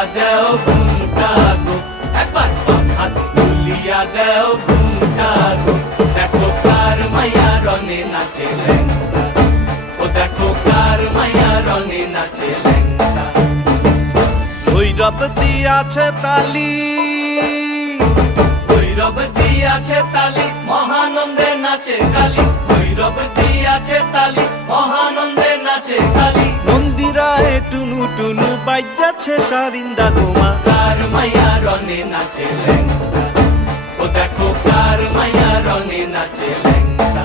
তুলিয়া দেও ঘুমটা গো, একবার হাত তুলিয়া দেও ঘুমটা গো। দেখো কার মাইয়া রনে নাচে ল্যাংটা, ও দেখো কার মাইয়া রনে নাচে ল্যাংটা। ভৈরব দিয়াছে তালি, ভৈরব দিয়াছে তালি, মহানন্দে নাচে কালী। ভৈরব দিয়াছে তালি, মহানন্দে নাচে কালী। মন্দিরায় টুনু টুনু বাজ্যাছে সারিন্দা গোমা। কার মাইয়া রনে নাচে ল্যাংটা, ও দেখো কার মাইয়া রনে নাচে ল্যাংটা।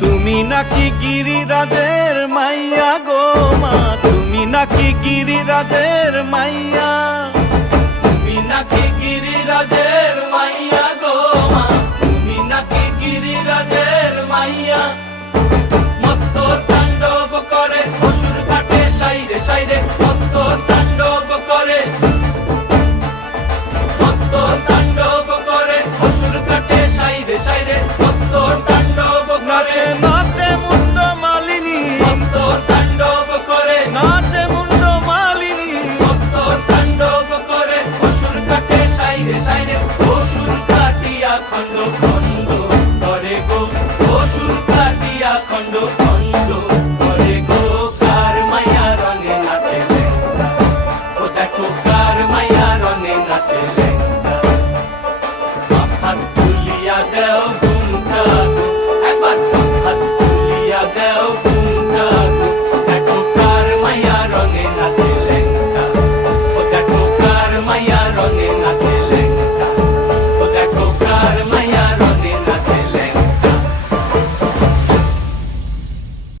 তুমি নাকি গিরিরাজের মাইয়া গো মা, তুমি নাকি গিরিরাজের মাইয়া। তুমি নাকি গিরিরাজের